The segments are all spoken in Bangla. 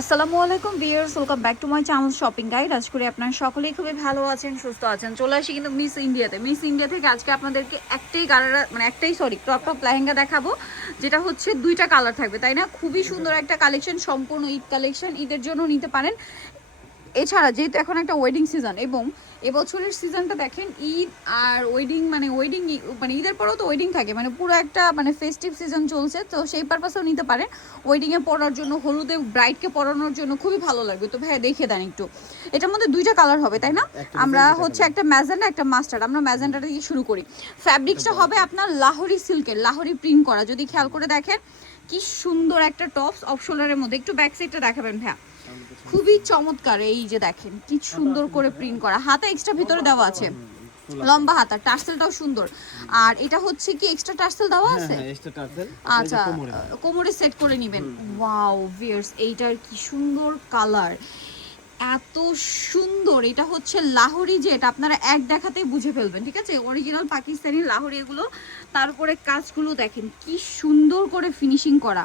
আসসালামু আলাইকুম viewers, welcome back to my channel shopping guide. আজ করে আপনারা সকলেই খুবই ভালো আছেন, সুস্থ আছেন। চলে আসি কিন্তু মিস ইন্ডিয়া থেকে আজকে আপনাদেরকে একটাই ক্রপ টপ লেহেঙ্গা দেখাবো, যেটা হচ্ছে দুইটা কালার থাকবে, তাই না? খুবই সুন্দর একটা কালেকশন, সম্পূর্ণ ঈদ কালেকশন, ঈদের জন্য নিতে পারেন। এছাড়া যেহেতু এখন একটা ওয়েডিং সিজন এবং এবছরের সিজনটা দেখেন ঈদ আর ওয়েডিং মানে ঈদের পরেও তো ওয়েডিং থাকে, মানে পুরো একটা ফেস্টিভ সিজন চলছে, তো সেই পারপাসেও নিতে পারেন। ওয়েডিংয়ে পরার জন্য, হলুদে ব্রাইডকে পরানোর জন্য খুবই ভালো লাগবে। তো ভাই দেখে দেন একটু, এটার মধ্যে দুইটা কালার হবে, তাই না? আমরা হচ্ছে একটা ম্যাজেন্ডা, একটা মাস্টার্ড। আমরা ম্যাজেন্ডাটা দিয়ে শুরু করি। ফ্যাব্রিক্সটা হবে আপনার লাহোরি সিল্কের, লাহোরি প্রিন্ট করা। যদি খেয়াল করে দেখেন কি সুন্দর একটা টপস অফ শোল্ডারের মধ্যে। একটু ব্যাক সাইডটা দেখাবেন ভাইয়া, খুবই চমৎকার। এই যে দেখেন কি সুন্দর করে প্রিন্ট করা, হাতে এক্সট্রা ভিতরে দেওয়া আছে, লম্বা হাতা, টার্সেলটাও সুন্দর। আর এটা হচ্ছে কি এক্সট্রা টার্সেল দেওয়া আছে? আচ্ছা, কোমরে সেট করে নেবেন। ওয়াও ভিউয়ার্স, এইটার কি সুন্দর কালার, এত সুন্দর। এটা হচ্ছে লাহোরি, যে এটা আপনারা এক দেখাতেই বুঝে ফেলবেন, ঠিক আছে? অরিজিনাল পাকিস্তানি লাহোরি এগুলো। তারপরে কাজগুলো দেখেন কি সুন্দর করে ফিনিশিং করা।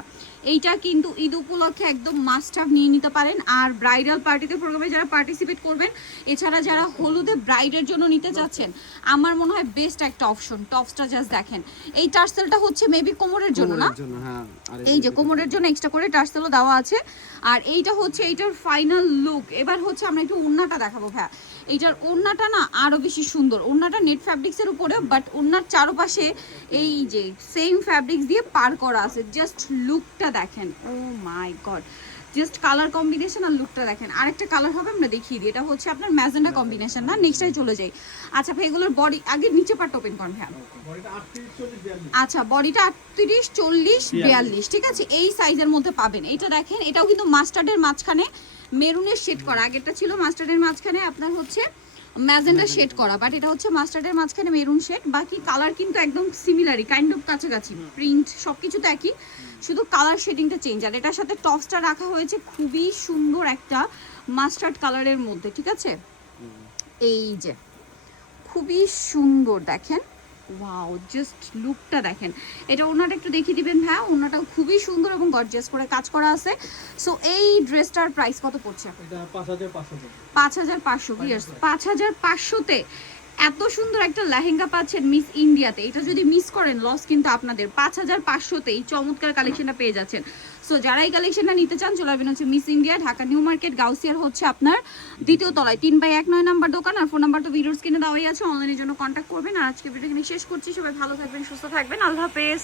এইটা কিন্তু ঈদ উপলক্ষে একদম মাস্ট হ্যাভ নিয়ে নিতে পারেন। আর ব্রাইডাল পার্টিতে, প্রোগ্রামে যারা পার্টিসিপেট করবেন, এছাড়া যারা হলুদে ব্রাইডের জন্য নিতে চাচ্ছেন, আমার মনে হয় বেস্ট একটা অপশন। টপসটা জাস্ট দেখেন, এই টার্সেলটা হচ্ছে মেবি কোমরের জন্য না, এই যে কোমরের জন্য এক্সট্রা করে টার্সেলও দেওয়া আছে। আর এইটা হচ্ছে এইটার ফাইনাল লুক। এবার হচ্ছে আমরা একটু ওড়নাটা দেখাবো ভাইয়া। এইটার ওড়নাটা না আরো বেশি সুন্দর। ওড়নাটা নেট ফ্যাব্রিক্সের উপরে, বাট ওড়নার চারপাশে এই যে সেম ফ্যাব্রিক্স দিয়ে পার করা আছে। জাস্ট লুকটা দেখেন, ও মাই গড, জাস্ট কালার কম্বিনেশন আর লুকটা দেখেন। আরেকটা কালার হবে, আমরা দেখিয়ে দিই। এটা হচ্ছে আপনার ম্যাজেন্ডা কম্বিনেশন না, নেক্সটাই চলে যাই। আচ্ছা ভাই, এগুলোর বডি আগে নিচে পার্ট ওপেন করেন ভাইয়া। আচ্ছা, বডিটা 38, 40, 42, ঠিক আছে? এই সাইজের মধ্যে পাবেন। এটা দেখেন, এটাও কিন্তু মাস্টার্ডের মাঝখানে মেরুনের শেড করা। আগেরটা ছিল মাস্টার্ডের মাঝখানে আপনার হচ্ছে ম্যাজেন্ডা শেড করা, বাট এটা হচ্ছে মাস্টার্ডের মাঝখানে মেরুন শেড। বাকি কালার কিন্তু একদম সিমিলারই, কাইন্ড অফ কাছাকাছি। প্রিন্ট সবকিছু তো একই, শুধু কালার শেডিংটা চেঞ্জ। আর এটার সাথে টপসটা রাখা হয়েছে খুবই সুন্দর একটা মাস্টার্ড কালারের মধ্যে, ঠিক আছে? এই যে খুবই সুন্দর দেখেন, ওয়াও, জাস্ট লুকটা দেখেন। এটা ওনাটা একটু দেখিয়ে দিবেন ভাই। ওনাটাও খুবই সুন্দর এবং গর্জিয়াস করে কাজ করা আছে। সো এই ড্রেসটার প্রাইস কত পড়ছে? এটা 5500। 5500 ভিউয়ার্স, 5500-তে এত সুন্দর একটা লেহেঙ্গা পাচ্ছেন মিস ইন্ডিয়াতে। এটা যদি মিস করেন লস কিন্তু আপনাদের। 5500-তে এই চমৎকার কালেকশনটা পেয়ে যাচ্ছেন। সো যারা এই কালেকশনটা নিতে চান, চলে আসবেন হচ্ছে Miss India, Dhaka New Market, গাউসিয়ার হচ্ছে আপনার দ্বিতীয় তলায় 3/19 নাম্বার দোকান। আর ফোন নাম্বার তো ভিডিওর স্ক্রিনে দেওয়াই আছে, অনলাইনের জন্য কন্ট্যাক্ট করবেন। আর আজকে ভিডিও এখানে শেষ করছি। সবাই ভালো থাকবেন, সুস্থ থাকবেন, আল্লাহ হাফেজ।